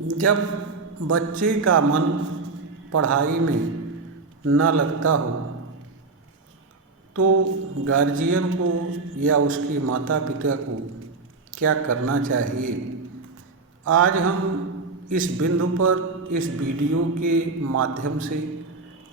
जब बच्चे का मन पढ़ाई में न लगता हो तो गार्जियन को या उसके माता पिता को क्या करना चाहिए। आज हम इस बिंदु पर इस वीडियो के माध्यम से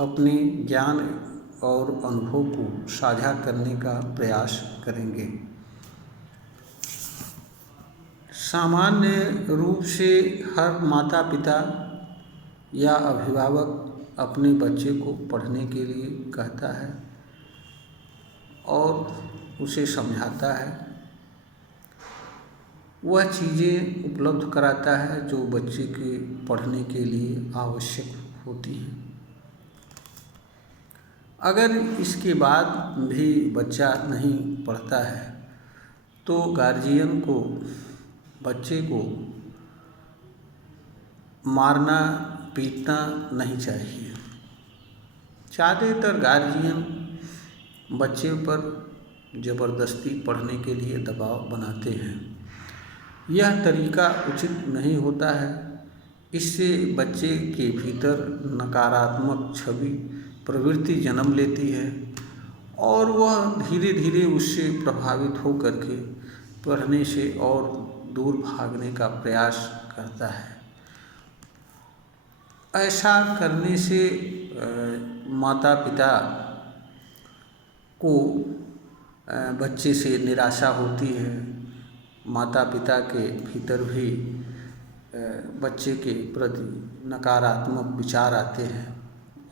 अपने ज्ञान और अनुभव को साझा करने का प्रयास करेंगे। सामान्य रूप से हर माता पिता या अभिभावक अपने बच्चे को पढ़ने के लिए कहता है और उसे समझाता है, वह चीज़ें उपलब्ध कराता है जो बच्चे के पढ़ने के लिए आवश्यक होती हैं। अगर इसके बाद भी बच्चा नहीं पढ़ता है तो गार्जियन को बच्चे को मारना पीटना नहीं चाहिए। ज़्यादातर गार्जियन बच्चे पर ज़बरदस्ती पढ़ने के लिए दबाव बनाते हैं। यह तरीका उचित नहीं होता है। इससे बच्चे के भीतर नकारात्मक छवि प्रवृत्ति जन्म लेती है और वह धीरे धीरे उससे प्रभावित होकर के पढ़ने से और दूर भागने का प्रयास करता है। ऐसा करने से माता पिता को बच्चे से निराशा होती है। माता पिता के भीतर भी बच्चे के प्रति नकारात्मक विचार आते हैं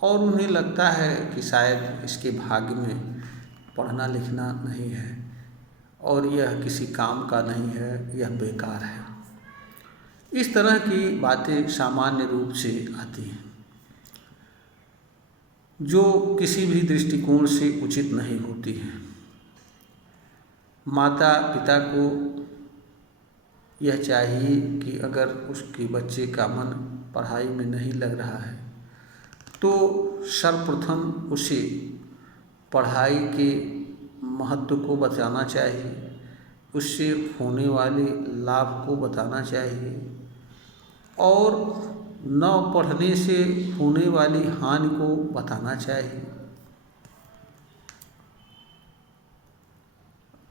और उन्हें लगता है कि शायद इसके भाग्य में पढ़ना लिखना नहीं है और यह किसी काम का नहीं है, यह बेकार है। इस तरह की बातें सामान्य रूप से आती हैं जो किसी भी दृष्टिकोण से उचित नहीं होती हैं। माता पिता को यह चाहिए कि अगर उसके बच्चे का मन पढ़ाई में नहीं लग रहा है तो सर्वप्रथम उसे पढ़ाई के महत्व को बताना चाहिए, उससे होने वाले लाभ को बताना चाहिए और न पढ़ने से होने वाली हानि को बताना चाहिए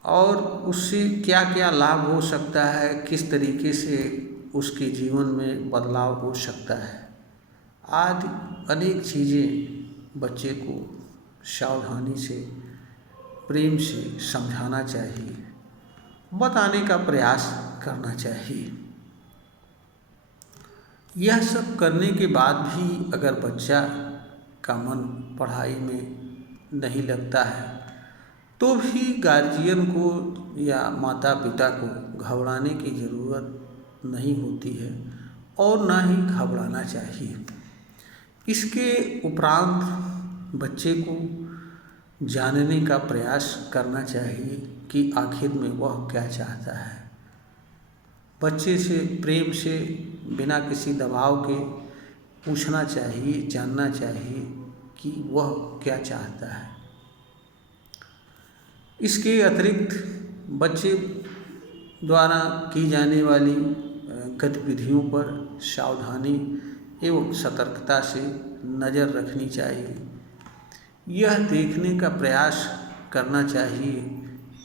और उससे क्या क्या लाभ हो सकता है, किस तरीके से उसके जीवन में बदलाव हो सकता है आदि अनेक चीज़ें बच्चे को सावधानी से प्रेम से समझाना चाहिए, बताने का प्रयास करना चाहिए। यह सब करने के बाद भी अगर बच्चा का मन पढ़ाई में नहीं लगता है तो भी गार्जियन को या माता पिता को घबराने की ज़रूरत नहीं होती है और ना ही घबराना चाहिए। इसके उपरांत बच्चे को जानने का प्रयास करना चाहिए कि आखिर में वह क्या चाहता है। बच्चे से प्रेम से बिना किसी दबाव के पूछना चाहिए, जानना चाहिए कि वह क्या चाहता है। इसके अतिरिक्त बच्चे द्वारा की जाने वाली गतिविधियों पर सावधानी एवं सतर्कता से नज़र रखनी चाहिए। यह देखने का प्रयास करना चाहिए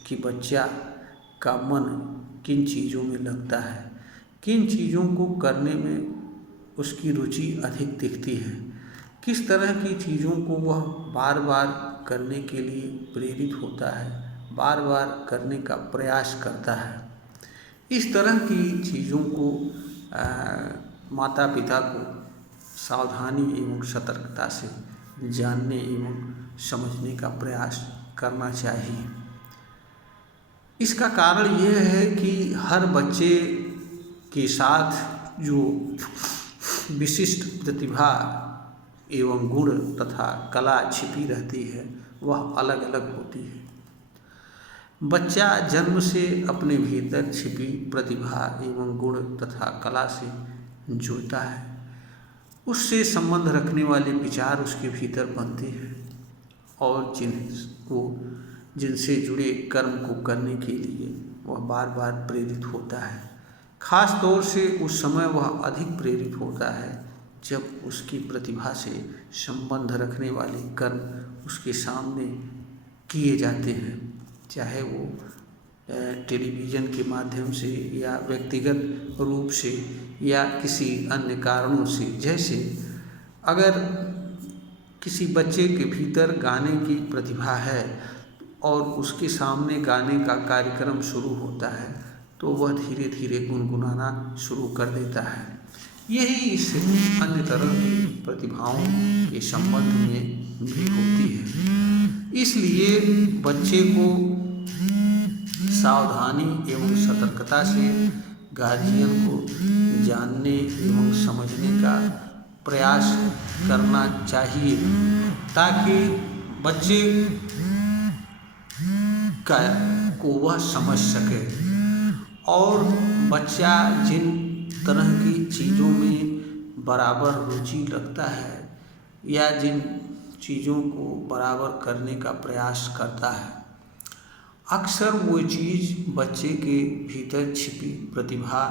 कि बच्चा का मन किन चीज़ों में लगता है, किन चीज़ों को करने में उसकी रुचि अधिक दिखती है, किस तरह की चीज़ों को वह बार बार करने के लिए प्रेरित होता है, बार बार करने का प्रयास करता है। इस तरह की चीज़ों को माता पिता को सावधानी एवं सतर्कता से जानने एवं समझने का प्रयास करना चाहिए। इसका कारण यह है कि हर बच्चे के साथ जो विशिष्ट प्रतिभा एवं गुण तथा कला छिपी रहती है वह अलग अलग होती है। बच्चा जन्म से अपने भीतर छिपी प्रतिभा एवं गुण तथा कला से जुड़ता है। उससे संबंध रखने वाले विचार उसके भीतर बनते हैं और जिनसे जुड़े कर्म को करने के लिए वह बार बार प्रेरित होता है। खास तौर से उस समय वह अधिक प्रेरित होता है जब उसकी प्रतिभा से संबंध रखने वाले कर्म उसके सामने किए जाते हैं, चाहे वो टेलीविज़न के माध्यम से या व्यक्तिगत रूप से या किसी अन्य कारणों से। जैसे अगर किसी बच्चे के भीतर गाने की प्रतिभा है और उसके सामने गाने का कार्यक्रम शुरू होता है तो वह धीरे धीरे गुनगुनाना शुरू कर देता है। यही स्थिति अन्य तरह की प्रतिभाओं के संबंध में भी होती है। इसलिए बच्चे को सावधानी एवं सतर्कता से गार्जियन को जानने एवं समझने का प्रयास करना चाहिए ताकि बच्चे को वह समझ सके और बच्चा जिन तरह की चीज़ों में बराबर रुचि रखता है या जिन चीज़ों को बराबर करने का प्रयास करता है, अक्सर वो चीज़ बच्चे के भीतर छिपी प्रतिभा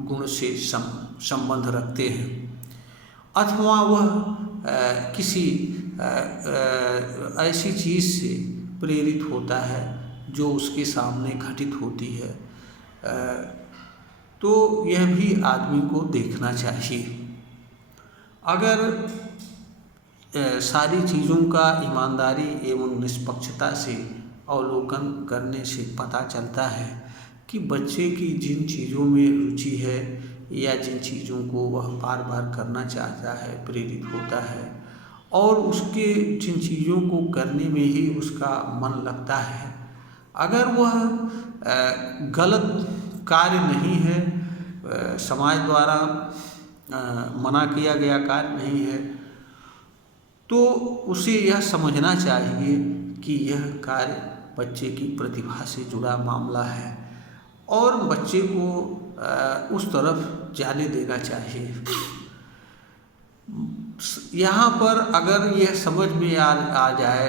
गुण से संबंध रखते हैं अथवा वह किसी ऐसी चीज़ से प्रेरित होता है जो उसके सामने घटित होती है। तो यह भी आदमी को देखना चाहिए। अगर सारी चीज़ों का ईमानदारी एवं निष्पक्षता से अवलोकन करने से पता चलता है कि बच्चे की जिन चीज़ों में रुचि है या जिन चीज़ों को वह बार बार करना चाहता है, प्रेरित होता है और उसके जिन चीज़ों को करने में ही उसका मन लगता है, अगर वह गलत कार्य नहीं है, समाज द्वारा मना किया गया कार्य नहीं है, तो उसे यह समझना चाहिए कि यह कार्य बच्चे की प्रतिभा से जुड़ा मामला है और बच्चे को उस तरफ जाने देना चाहिए। यहाँ पर अगर यह समझ में आ जाए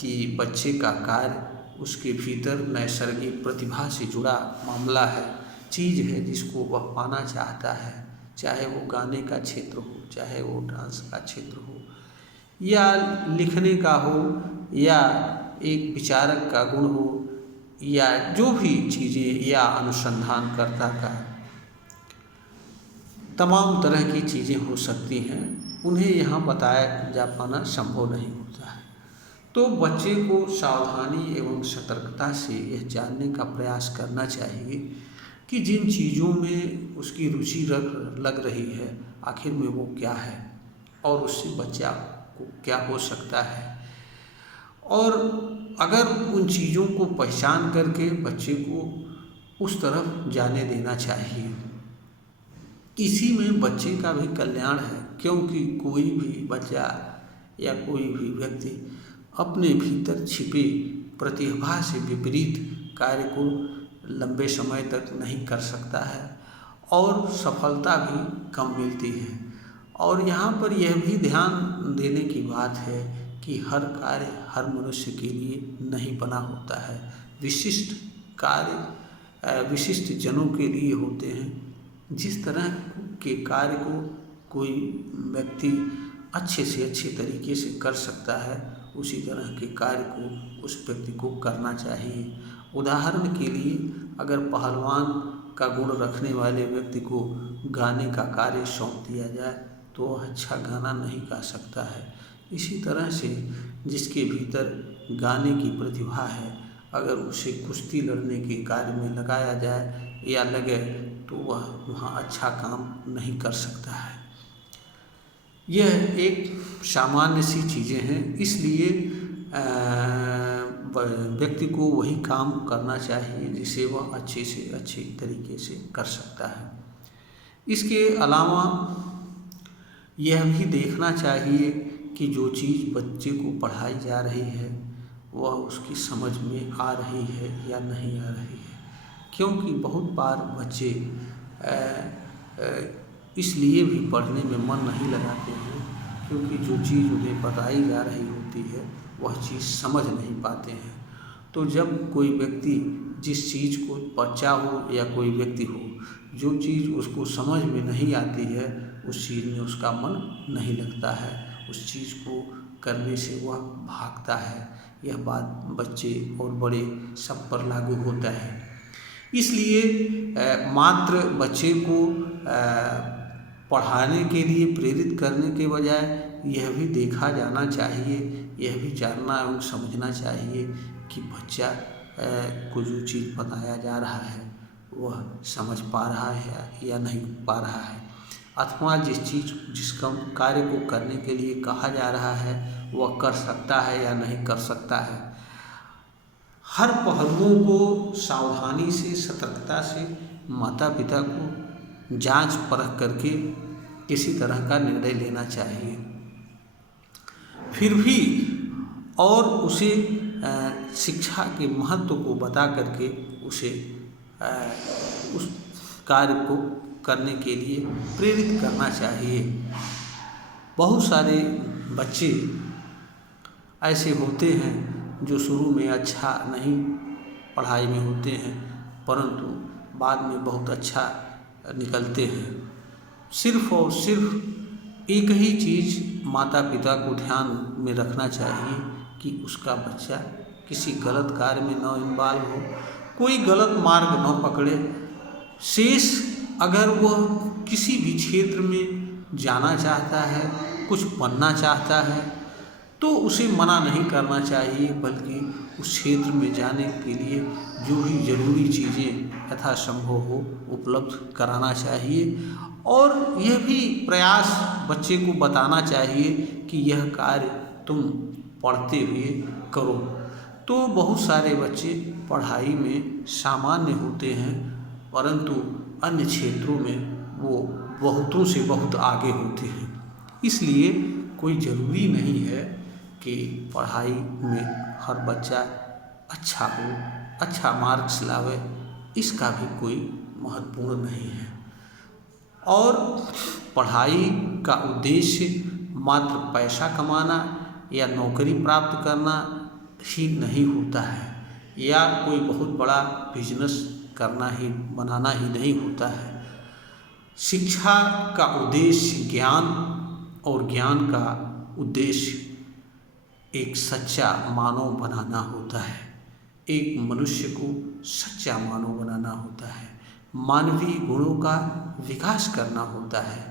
कि बच्चे का कार्य उसके भीतर नैसर्गिक प्रतिभा से जुड़ा मामला है, चीज़ है जिसको वह पाना चाहता है, चाहे वो गाने का क्षेत्र हो, चाहे वो डांस का क्षेत्र हो या लिखने का हो या एक विचारक का गुण हो या जो भी चीज़ें या अनुसंधानकर्ता का, तमाम तरह की चीज़ें हो सकती हैं, उन्हें यहाँ बताया जा पाना संभव नहीं होता है। तो बच्चे को सावधानी एवं सतर्कता से यह जानने का प्रयास करना चाहिए कि जिन चीज़ों में उसकी रुचि लग रही है आखिर में वो क्या है और उससे बच्चा को क्या हो सकता है, और अगर उन चीज़ों को पहचान करके बच्चे को उस तरफ जाने देना चाहिए। इसी में बच्चे का भी कल्याण है, क्योंकि कोई भी बच्चा या कोई भी व्यक्ति अपने भीतर छिपे प्रतिभा से विपरीत कार्य को लंबे समय तक नहीं कर सकता है और सफलता भी कम मिलती है। और यहाँ पर यह भी ध्यान देने की बात है कि हर कार्य हर मनुष्य के लिए नहीं बना होता है। विशिष्ट कार्य विशिष्ट जनों के लिए होते हैं। जिस तरह के कार्य को कोई व्यक्ति अच्छे से अच्छे तरीके से कर सकता है, उसी तरह के कार्य को उस व्यक्ति को करना चाहिए। उदाहरण के लिए अगर पहलवान का गुण रखने वाले व्यक्ति को गाने का कार्य सौंप दिया जाए तो वह अच्छा गाना नहीं गा सकता है। इसी तरह से जिसके भीतर गाने की प्रतिभा है, अगर उसे कुश्ती लड़ने के कार्य में लगाया जाए या लगे तो वह वहाँ अच्छा काम नहीं कर सकता है। यह एक सामान्य सी चीज़ें हैं, इसलिए व्यक्ति को वही काम करना चाहिए जिसे वह अच्छे से अच्छे तरीके से कर सकता है। इसके अलावा यह भी देखना चाहिए कि जो चीज़ बच्चे को पढ़ाई जा रही है वह उसकी समझ में आ रही है या नहीं आ रही है, क्योंकि बहुत बार बच्चे इसलिए भी पढ़ने में मन नहीं लगाते हैं क्योंकि जो चीज़ उन्हें बताई जा रही होती है वह चीज़ समझ नहीं पाते हैं। तो जब कोई व्यक्ति जिस चीज़ को, बच्चा हो या कोई व्यक्ति हो, जो चीज़ उसको समझ में नहीं आती है उस चीज़ में उसका मन नहीं लगता है, उस चीज़ को करने से वह भागता है। यह बात बच्चे और बड़े सब पर लागू होता है। इसलिए मात्र बच्चे को पढ़ाने के लिए प्रेरित करने के बजाय यह भी देखा जाना चाहिए, यह भी जानना एवं समझना चाहिए कि बच्चा को जो चीज़ बताया जा रहा है वह समझ पा रहा है या नहीं पा रहा है, अथवा जिस कार्य को करने के लिए कहा जा रहा है वह कर सकता है या नहीं कर सकता है। हर पहलुओं को सावधानी से, सतर्कता से माता पिता को जांच परख करके किसी तरह का निर्णय लेना चाहिए। फिर भी और उसे शिक्षा के महत्व को बता करके उसे उस कार्य को करने के लिए प्रेरित करना चाहिए। बहुत सारे बच्चे ऐसे होते हैं जो शुरू में अच्छा नहीं पढ़ाई में होते हैं, परंतु बाद में बहुत अच्छा निकलते हैं। सिर्फ और सिर्फ एक ही चीज़ माता पिता को ध्यान में रखना चाहिए कि उसका बच्चा किसी गलत कार्य में न इन्वॉल्व हो, कोई गलत मार्ग न पकड़े। शेष अगर वह किसी भी क्षेत्र में जाना चाहता है, कुछ बनना चाहता है, तो उसे मना नहीं करना चाहिए, बल्कि उस क्षेत्र में जाने के लिए जो भी जरूरी चीज़ें यथासंभव हो उपलब्ध कराना चाहिए। और यह भी प्रयास बच्चे को बताना चाहिए कि यह कार्य तुम पढ़ते हुए करो। तो बहुत सारे बच्चे पढ़ाई में सामान्य होते हैं, परंतु अन्य क्षेत्रों में वो बहुतों से बहुत आगे होते हैं। इसलिए कोई ज़रूरी नहीं है कि पढ़ाई में हर बच्चा अच्छा हो, अच्छा मार्क्स लावे, इसका भी कोई महत्वपूर्ण नहीं है। और पढ़ाई का उद्देश्य मात्र पैसा कमाना या नौकरी प्राप्त करना ही नहीं होता है, या कोई बहुत बड़ा बिजनेस बनाना ही नहीं होता है। शिक्षा का उद्देश्य ज्ञान, और ज्ञान का उद्देश्य एक सच्चा मानव बनाना होता है, एक मनुष्य को सच्चा मानव बनाना होता है, मानवीय गुणों का विकास करना होता है,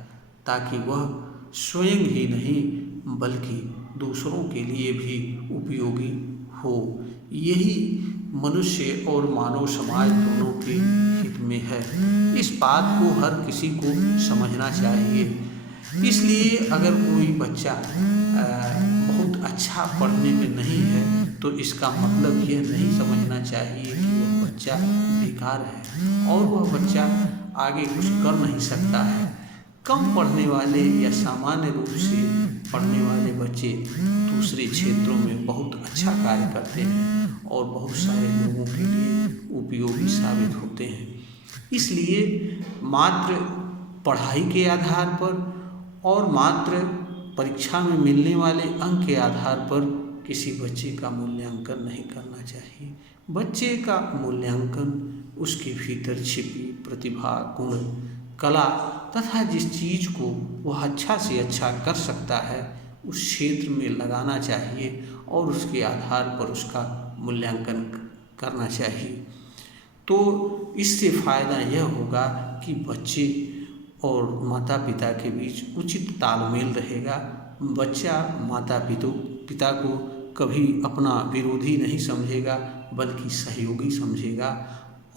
ताकि वह स्वयं ही नहीं बल्कि दूसरों के लिए भी उपयोगी हो। यही मनुष्य और मानव समाज दोनों के हित में है। इस बात को हर किसी को समझना चाहिए। इसलिए अगर कोई बच्चा बहुत अच्छा पढ़ने में नहीं है तो इसका मतलब यह नहीं समझना चाहिए कि वह बच्चा बेकार है और वह बच्चा आगे कुछ कर नहीं सकता है। कम पढ़ने वाले या सामान्य रूप से पढ़ने वाले बच्चे दूसरे क्षेत्रों में बहुत अच्छा कार्य करते हैं और बहुत सारे लोगों के लिए उपयोगी साबित होते हैं। इसलिए मात्र पढ़ाई के आधार पर और मात्र परीक्षा में मिलने वाले अंक के आधार पर किसी बच्चे का मूल्यांकन नहीं करना चाहिए। बच्चे का मूल्यांकन उसके भीतर छिपी प्रतिभा, गुण, कला तथा जिस चीज़ को वह अच्छा से अच्छा कर सकता है उस क्षेत्र में लगाना चाहिए और उसके आधार पर उसका मूल्यांकन करना चाहिए। तो इससे फ़ायदा यह होगा कि बच्चे और माता पिता के बीच उचित तालमेल रहेगा। बच्चा माता पिता को कभी अपना विरोधी नहीं समझेगा बल्कि सहयोगी समझेगा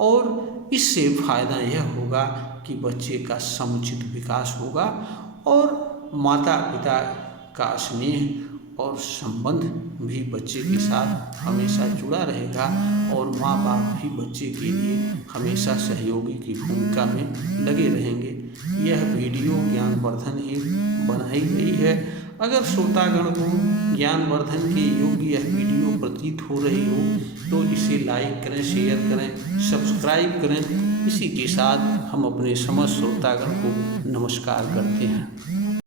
और इससे फ़ायदा यह होगा कि बच्चे का समुचित विकास होगा और माता पिता का स्नेह और संबंध भी बच्चे के साथ हमेशा जुड़ा रहेगा और माँ बाप भी बच्चे के लिए हमेशा सहयोगी की भूमिका में लगे रहेंगे। यह वीडियो ज्ञानवर्धन ही बनाई गई है। अगर श्रोतागण को ज्ञानवर्धन के योग्य यह वीडियो प्रतीत हो रही हो तो इसे लाइक करें, शेयर करें, सब्सक्राइब करें। इसी के साथ हम अपने समस्त श्रोतागण को नमस्कार करते हैं।